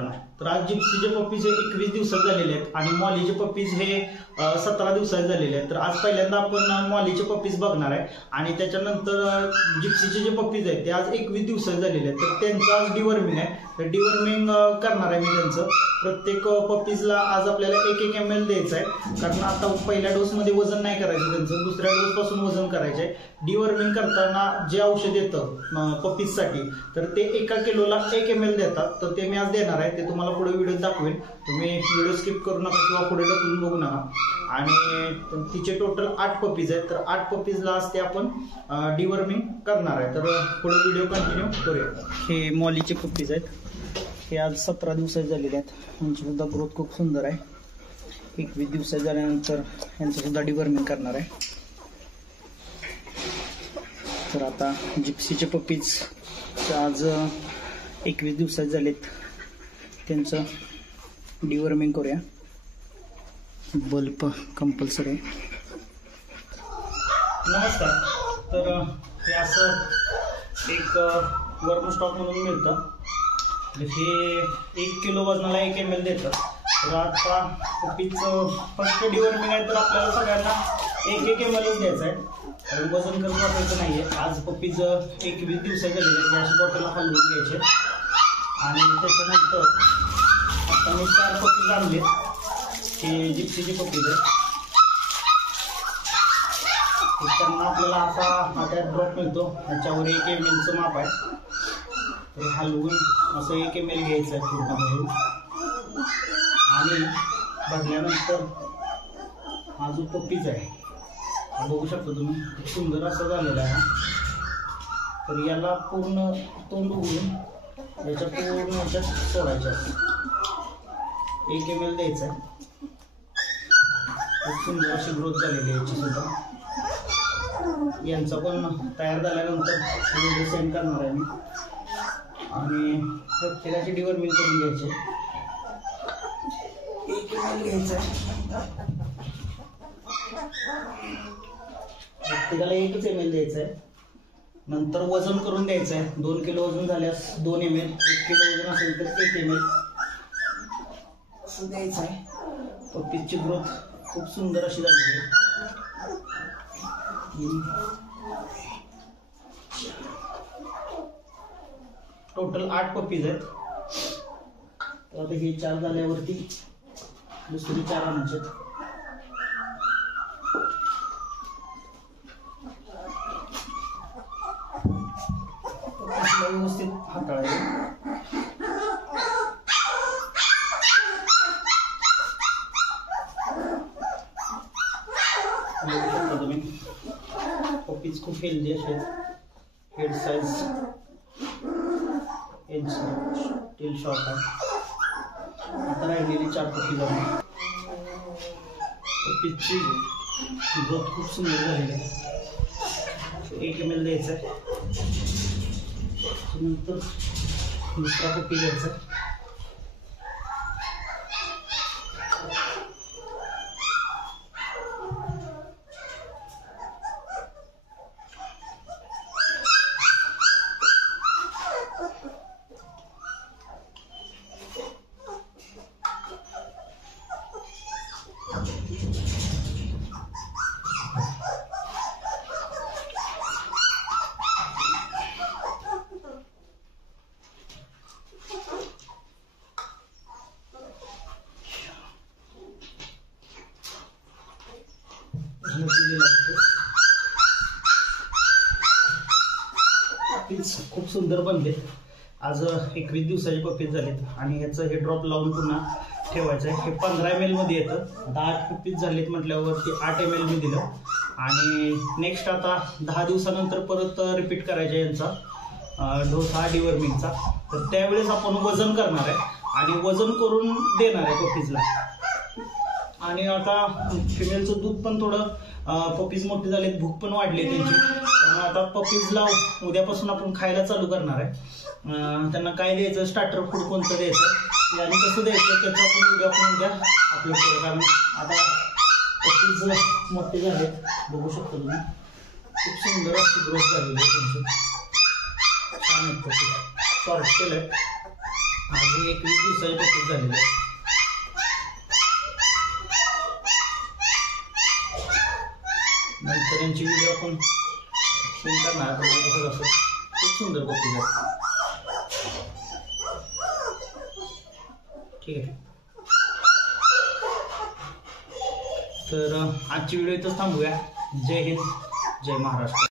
मित्रांनो, तर आज जिप्सीचे पप्पीज हे 21 दिवसात झालेले आहेत आणि मॉलीचे पप्पीज हे 17 दिवसात झालेले आहेत। तर आज पहिल्यांदा आपण मॉलीचे पप्पीज बघणार आहे आणि त्याच्यानंतर जिप्सीचे जे पप्पीज आहेत ते आज 21 दिवसात झालेले आहेत। तर त्यांचं आज डिवर्मिंग आहे, तर डिवर्मिंग करणार आहे मी त्यांचं। प्रत्येक पप्पीजला आज आपल्याला 1-1 ml द्यायचं आहे, कारण आता पहिल्या डोसमध्ये वजन नाही करायचं त्यांचं, दुसऱ्या डोस पासून वजन करायचं आहे। डिवर्मिंग करताना जे औषध येतं पप्पीजसाठी तर ते 1 किलोला 1 ml देतात, तर ते मी आज देणार आहे। ते तुम्हाला पुढे व्हिडिओ दाखवेन, तुम्ही व्हिडिओ स्किप करू नका किंवा पुढे ढकलून बघू नका। आणि तिचे टोटल 8 पप्पीज आहेत, तर 8 पप्पीजला आज ते आपण डिवर्मिंग करणार आहे। तर पुढे व्हिडिओ कंटिन्यू करूया। हे मॉलीचे पप्पीज आहेत, हे आज 17 दिवसाचे झालेले आहेत। यांची सुद्धा ग्रोथ खूप सुंदर आहे। 21 दिवसाचे झाल्यानंतर यांचं सुद्धा डिवर्मिंग करणार आहे। तर आता जिप्सीचे पप्पीज आज 21 दिवसाचे झालेत, त्यांचं डिवर्मिंग करूया। बल्ब कंपल्सरी आहे। नमस्कार, तर हे असं एक वर्म स्टॉक म्हणून मिळतं, हे 1 किलो वजनाला 1 ml देतात। तर आता पप्पीचं फर्स्ट डिवर्मिंग आहे, तर आपल्याला सगळ्यांना 1-1 ml द्यायचं आहे, कारण वजन कमी वाटायचं नाही आहे। आज पप्पीज 21 दिवसाचे झालेले आहेत, अशी बॉटल हलवून घ्यायचे आणि त्याच्यानंतर आता मी 4 पप्पीज आणले, हे जिप्सीचे पप्पीज आहेत। त्यांना आपल्याला आता ड्रॉप मिळतो, त्याच्यावर 1 ml माप आहे, तर हलवून असं 1 ml घ्यायचं आहे पूर्ण भरून। आणि भरल्यानंतर हा जो पप्पीज आहे बघू शकता तुम्ही, खूप सुंदर असं झालेला आहे। तर याला पूर्ण तोंड उघडून याच्या पूर्ण याच्यात सोडायचं आहे, 1 ml द्यायचं आहे। खूप सुंदर अशी ग्रोथ झालेली आहे याची सुद्धा। यांचा पण तयार झाल्यानंतर व्हिडिओ सेंड करणार आहे मी, आणि प्रत्येकाची डिवर्मिंग करून घ्यायची। 1 ml घ्यायचं आहे, प्रत्येकाला 1 ml द्यायचं आहे। नंतर वजन करून द्यायचं आहे, 2 किलो वजन झाल्यास 2 ml, 1 किलो वजन असेल तर 1 ml असं द्यायचं आहे। पप्पीजची ग्रोथ खूप सुंदर अशी झालेली आहे। टोटल 8 पप्पीज आहेत, तर आता हे 4 झाल्यावरती दुसरी 4 आणायचे। व्यवस्थित हाताळायचं। तुम्ही पप्पीज खूप हेल्दी असे, हेड साइज स्टील शॉर्ट आहे। आता राहिलेली 4 पप्पीज आहेत, पप्पीजची ग्रोथ खूप सुंदर झालेली आहे। 1 ml द्यायचं आहे, नंतर दुसरा पप्पी घ्यायचा। पप्पीज खूप सुंदर बनले। आज 21 दिवसाचे पप्पीज झालेत आणि ह्याचं हे ड्रॉप लावून पुन्हा ठेवायचं आहे। हे 15 ml मध्ये येतं, आता 8 पप्पीज झालेत म्हटल्यावरती 8 ml मी दिलं आणि नेक्स्ट आता 10 दिवसानंतर परत रिपीट करायचा यांचा डोस हा डिवर्मिंगचा। तर त्यावेळेस आपण वजन करणार आहे आणि वजन करून देणार आहे पप्पीजला। आणि आता फिमेलचं दूध पण थोडं पप्पीज मोठे झालेत, भूक पण वाढली त्यांची, त्यामुळे आता पप्पीजला उद्यापासून आपण खायला चालू करणार आहे। त्यांना काय द्यायचं, स्टार्टर फूड कोणतं द्यायचं आणि कसं द्यायचं त्याचा आपण व्हिडिओ आपण उद्या अपलोड करू, कारण आता पप्पीज मोठे झालेत बघू शकतो तुम्ही। खूप सुंदर अशी ग्रोथ झालेली आहे त्यांची, छान आहेत पप्पीज, शॉर्ट केलंय अजून 21 दिवसाचे पप्पीज झालेले आहेत. नंतर यांची व्हिडिओ आपण सेंड करणार. कसं खूप सुंदर पप्पीज आहेत. ठीक आहे, तर आजची व्हिडिओ इथंच थांबूया. जय हिंद, जय महाराष्ट्र.